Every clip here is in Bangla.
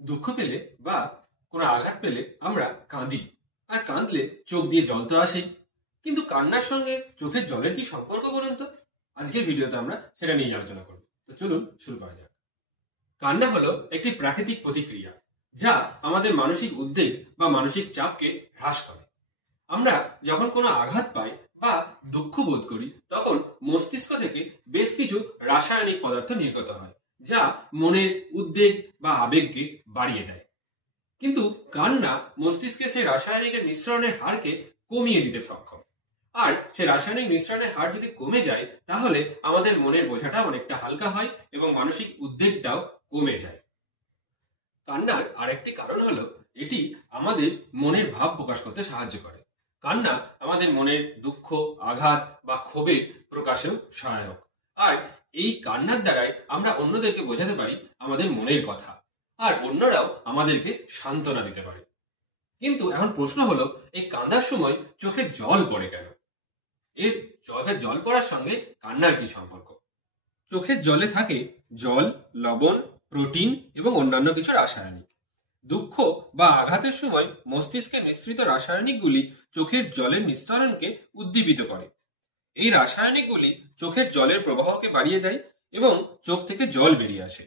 দুঃখ পেলে বা কোনো আঘাত পেলে আমরা কাঁদি, আর কাঁদলে চোখ দিয়ে জল তো আসেই। কিন্তু কান্নার সঙ্গে চোখের জলের কি সম্পর্ক বলুন তো? আজকের ভিডিওতে আমরা সেটা নিয়ে আলোচনা করব। তো চলুন শুরু করা যাক। কান্না হলো একটি প্রাকৃতিক প্রতিক্রিয়া যা আমাদের মানসিক উদ্বেগ বা মানসিক চাপকে হ্রাস করে। আমরা যখন কোনো আঘাত পাই বা দুঃখ বোধ করি তখন মস্তিষ্ক থেকে বেশ কিছু রাসায়নিক পদার্থ নির্গত হয় যা মনের উদ্বেগ বা আবেগকে বাড়িয়ে দেয়। কিন্তু কান্না মস্তিষ্কে সেই রাসায়নিকের মিশ্রণের হারকে কমিয়ে দিতে সক্ষম। আর সেই রাসায়নিক মিশ্রণের হার যদি কমে যায় তাহলে আমাদের মনের বোঝাটা অনেকটা হালকা হয় এবং মানসিক উদ্বেগটাও কমে যায়। কান্নার আরেকটি কারণ হলো এটি আমাদের মনের ভাব প্রকাশ করতে সাহায্য করে। কান্না আমাদের মনের দুঃখ, আঘাত বা ক্ষোভের প্রকাশেও সহায়ক। আর এই কান্নার দ্বারাই আমরা অন্যদেরকে বোঝাতে পারি আমাদের মনের কথা, আর অন্যরাও আমাদেরকে সান্ত্বনা দিতে পারে। কিন্তু এখন প্রশ্ন হলো, এই কান্নার সময় চোখে জল পড়ে কেন? এর চোখে জল পড়ার সঙ্গে কান্নার কি সম্পর্ক? চোখের জলে থাকে জল, লবণ, প্রোটিন এবং অন্যান্য কিছু রাসায়নিক। দুঃখ বা আঘাতের সময় মস্তিষ্কে নিঃসৃত রাসায়নিকগুলি চোখের জলের নিঃসরণকে উদ্দীপিত করে। এই রাসায়নিকগুলি চোখের জলের প্রবাহকে বাড়িয়ে দেয় এবং চোখ থেকে জল বেরিয়ে আসে।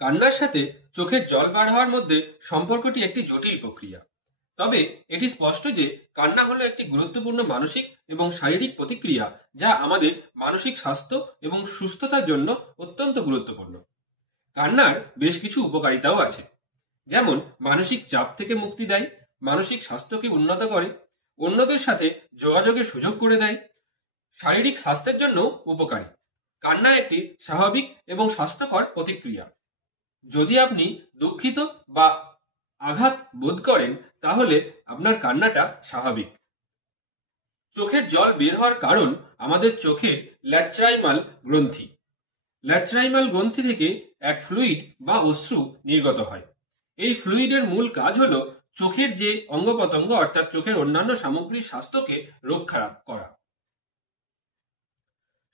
কান্নার সাথে চোখের জল বার হওয়ার মধ্যে সম্পর্কটি একটি জটিল প্রক্রিয়া। তবে এটি স্পষ্ট যে কান্না হলো একটি গুরুত্বপূর্ণ মানসিক এবং শারীরিক প্রতিক্রিয়া যা আমাদের মানসিক স্বাস্থ্য এবং সুস্থতার জন্য অত্যন্ত গুরুত্বপূর্ণ। কান্নার বেশ কিছু উপকারিতাও আছে, যেমন মানসিক চাপ থেকে মুক্তি দেয়, মানসিক স্বাস্থ্যকে উন্নত করে, অন্যদের সাথে যোগাযোগের সুযোগ করে দেয়, শারীরিক স্বাস্থ্যের জন্য উপকারী। কান্না একটি স্বাভাবিক এবং স্বাস্থ্যকর প্রতিক্রিয়া। যদি আপনি দুঃখিত বা আঘাত বোধ করেন তাহলে আপনার কান্নাটা স্বাভাবিক। চোখের জল বের হওয়ার কারণ আমাদের চোখের ল্যাক্রাইমাল গ্রন্থি। ল্যাক্রাইমাল গ্রন্থি থেকে এক ফ্লুইড বা অশ্রু নির্গত হয়। এই ফ্লুইডের মূল কাজ হলো চোখের যে অঙ্গ প্রত্যঙ্গ অর্থাৎ চোখের অন্যান্য সামগ্রীর স্বাস্থ্যকে রক্ষা করা।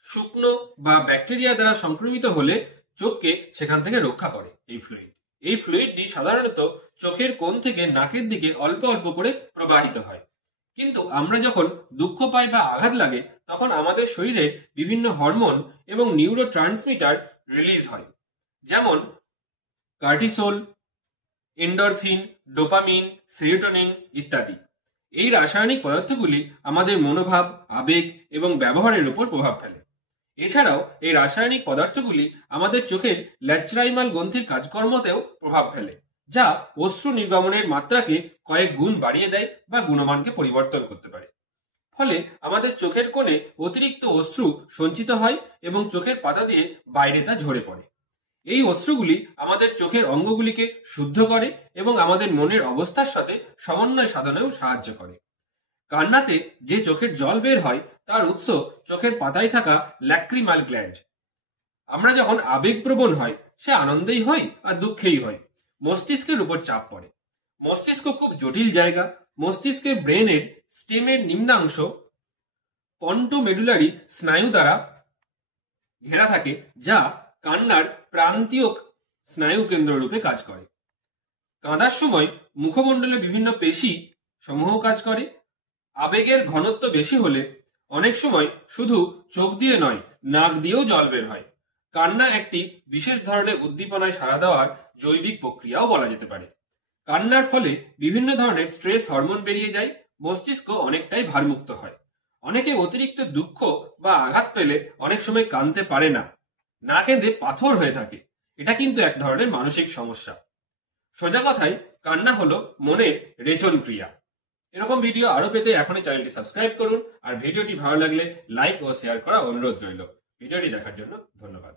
শুকনো বা ব্যাকটেরিয়া দ্বারা সংক্রমিত হলে চোখকে সেখান থেকে রক্ষা করে এই ফ্লুইডটি সাধারণত চোখের কোণ থেকে নাকের দিকে অল্প অল্প করে প্রবাহিত হয়। কিন্তু আমরা যখন দুঃখ পাই বা আঘাত লাগে তখন আমাদের শরীরের বিভিন্ন হরমোন এবং নিউরো ট্রান্সমিটার রিলিজ হয়, যেমন কর্টিসল, এন্ডরফিন, ডোপামিন, সেরোটোনিন ইত্যাদি। এই রাসায়নিক পদার্থগুলি আমাদের মনোভাব, আবেগ এবং ব্যবহারের উপর প্রভাব ফেলে। এছাড়াও এই রাসায়নিক পদার্থগুলি আমাদের চোখের ল্যাক্রাইমাল গ্রন্থির কাজকর্মতেও প্রভাব ফেলে, যা অশ্রু নির্গমনের মাত্রাকে কয়েক গুণ বাড়িয়ে দেয় বা গুণমানকে পরিবর্তন করতে পারে। ফলে আমাদের চোখের কোণে অতিরিক্ত অশ্রু সঞ্চিত হয় এবং চোখের পাতা দিয়ে বাইরে তা ঝরে পড়ে। এই অশ্রুগুলি আমাদের চোখের অঙ্গগুলিকে শুদ্ধ করে এবং আমাদের মনের অবস্থার সাথে সমন্বয় সাধনেও সাহায্য করে। কান্নাতে যে চোখের জল বের হয় তার উৎস চোখের পাতায় থাকা ল্যাক্রিমাল গ্ল্যান্ড। আমরা যখন আবেগপ্রবণ হয় সে আনন্দেই হয় আর দুঃখেই হয়, মস্তিষ্কের উপর চাপ পড়ে। মস্তিষ্ক খুব জটিল জায়গা। মস্তিষ্কের ব্রেনের স্টেমের নিম্নাংশ পন্টোমেডুলারি স্নায়ু দ্বারা ঘেরা থাকে, যা কান্নার প্রান্তীয় স্নায়ু কেন্দ্র রূপে কাজ করে। কাঁদার সময় মুখমণ্ডলে বিভিন্ন পেশি সমূহ কাজ করে। আবেগের ঘনত্ব বেশি হলে অনেক সময় শুধু চোখ দিয়ে নয়, নাক দিয়েও জল বের হয়। কান্না একটি বিশেষ ধরনের উদ্দীপনায় সাড়া দেওয়ার জৈবিক প্রক্রিয়াও বলা যেতে পারে। কান্নার ফলে বিভিন্ন ধরনের স্ট্রেস হরমোন বেরিয়ে যায়, মস্তিষ্ক অনেকটাই ভারমুক্ত হয়। অনেকে অতিরিক্ত দুঃখ বা আঘাত পেলে অনেক সময় কাঁদতে পারে না, না কেঁদে পাথর হয়ে থাকে। এটা কিন্তু এক ধরনের মানসিক সমস্যা। সোজা কথায় কান্না হলো মনের রেচন ক্রিয়া। এরকম ভিডিও আরো পেতে এখনই চ্যানেলটি সাবস্ক্রাইব করুন, আর ভিডিওটি ভালো লাগলে লাইক ও শেয়ার করা অনুরোধ রইল। ভিডিওটি দেখার জন্য ধন্যবাদ।